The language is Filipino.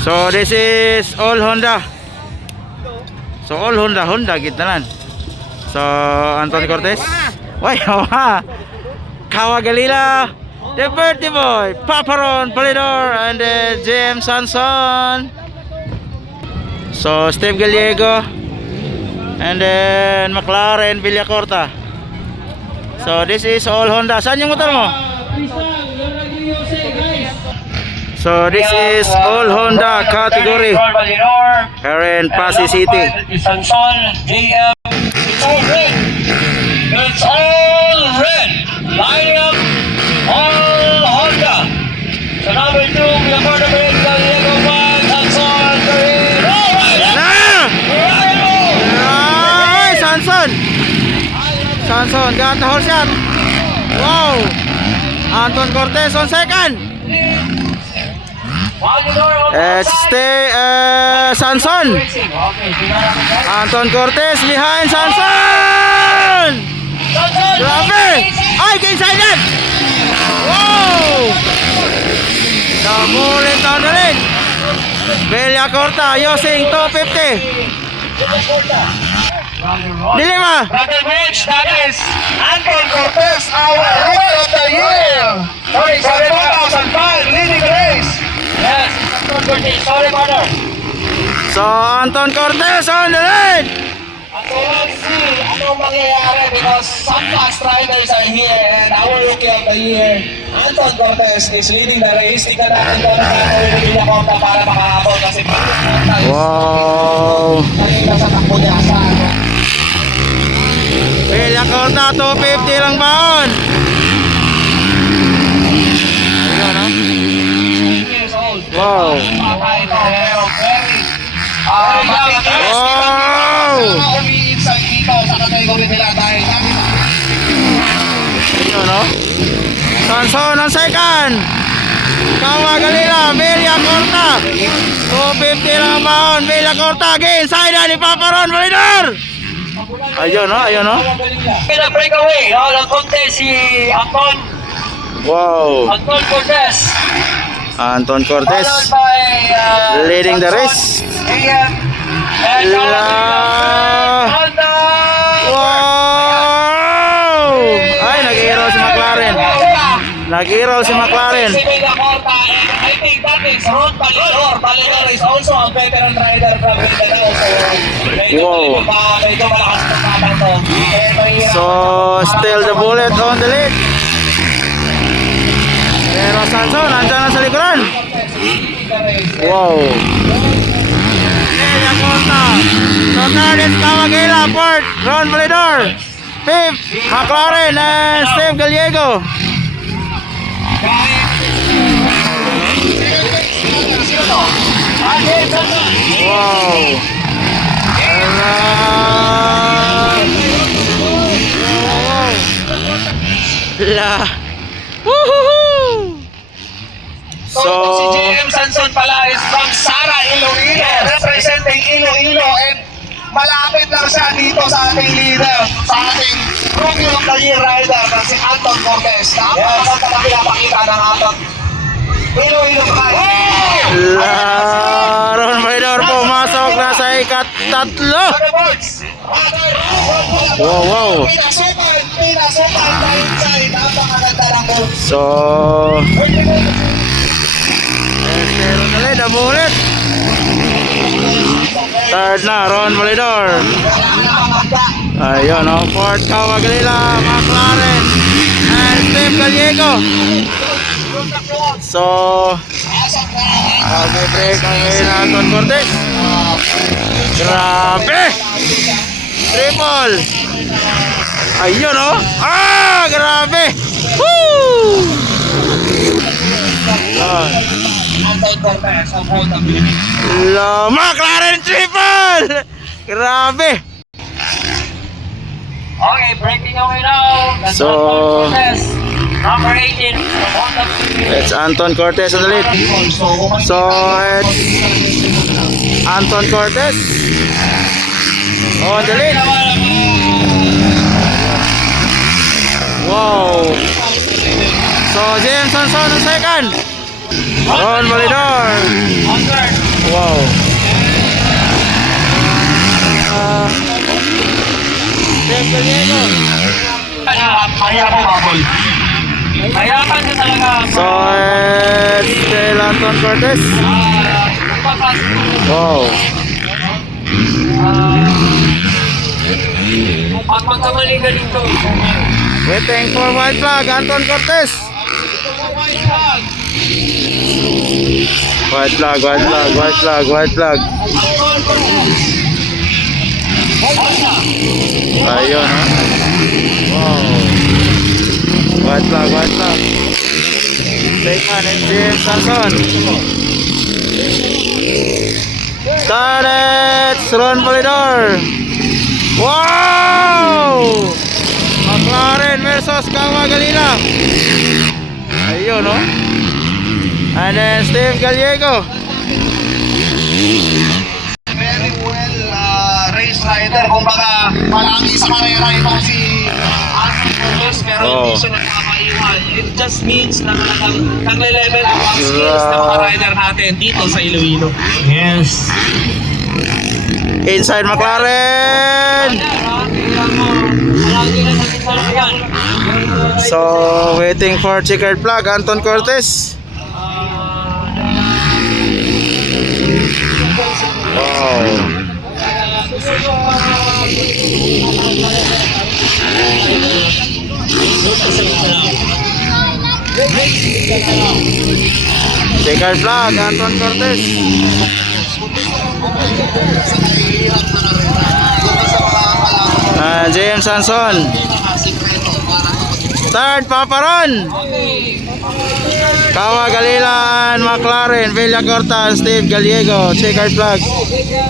So this is all Honda. So all Honda kita nan. So Anton Cortez. Why? Kawagalila, the birthday boy, Paparon, Polidor, and James Sanson. So Steve Gallego, and then McLaren Villacorta. So this is all Honda. Saan yung motor mo? So this is all Honda category here in Pasay City. Sanson, JM, it's all red. It's all red. Lining up all Honda. So number 2, Villacorta, Gallego, Sanson, Ay, Sanson got the whole shot. Wow. Anton Cortez on second. Sanson. Anton Cortez behind Sanson. Grabe. Ay, inside that. Wow. Namulit down the lane. Villacorta using 250. Dilema. Brother Mitch, that is Anton Cortez, our Rookie of the Year. Sorry, 2005, leading the race. Yes, Anton Cortez, sorry brother. So Anton Cortez on the lead. So let's see anong mangyayari because some fast riders are here and our Rookie of the Year, Anton Cortez, is leading the race. Tika natin kung nakakawin ni Villacorta para makahabol kasi Wow. kanina sa takbo niya sa Villacorta 250 lang baon. years old. Wow. Ayun, no? Sanson on second. Kawagalila, Villacorta 250 lang baon. Villacorta again. Side ni Paparon, Polidor. Ayun, no? Ayun, no? Kaya breakaway, ang contest si Anton Wow. Cortez. Anton Cortez Followed by leading the race. AM and Honda. Wow! Ay, nag-hero si McLaren. Nag-hero si McLaren. Si Villacorta, and I think that is Ron Palidor. Palidor is also a veteran rider from Mindanao. Wow. Medyo malakas na kapal to. So, still the bullet on the lead. Pero Sanson, nandiyan na sa likuran. Wow. Villacorta. So, third is Kawagila. Fourth, Ron Polidor. Fifth, McLaren and Steve Gallego. Wow. La. Woohoo! So, si JM Sanson pala is from Sara, Iloilo, representing Iloilo, and malapit lang siya dito sa ating leader, sa ating Rookie of the Year rider na si Anton Cortez. Tapos ang pinapakita ng Anton Iloilo pa. Ron Polidor pumasok na sa ikatatlo. Wow, wow. Pinasukan, inside, napakaganda ng boat. So, pero nalit, nabulit. Third na, Ron Polidor. Ayun, oh, fourth, Kawagalila, McLaren, and Steve Gallego. So, mag-break ang Anton Cortez. Grabe! Triple! Ayun, oh! Ah! Grabe! Woo! McLaren triple! Grabe! Okay, breaking away now. That's So, number 18. it's Anton Cortez on the lead. So, it's Anton Cortez on the lead. Wow! So, James Sanson on second. Ron Polidor. Gallego. Kaya po, Babol. Mayapan ka talaga. So, it's still Anton Cortez. Wow. Pag magkamali ka dito. Waiting for white flag, Anton Cortez. White flag, white flag, white flag, white flag. Ayun, ha? Wow. White flag, white flag. Take man and James Sanson. Started Ron Polidor. Wow! McLaren versus Kawa Galila. Ayun, no? And then Steve Gallego. Very well race rider. Kumbaga, malaki sa karera itong si Anton Cortez, pero hindi siya nagpapaiwan. It just means na nagle-level up ang skills ng mga rider natin dito sa Iloilo. Yes. Inside McLaren. So, waiting for checkered flag, Anton Cortez. Wow. Checkered flag, Anton Cortez. James Sanson. Third, Paparon. Kawa Galilan, McLaren, Villa Corta, Steve Gallego. Checkered flag.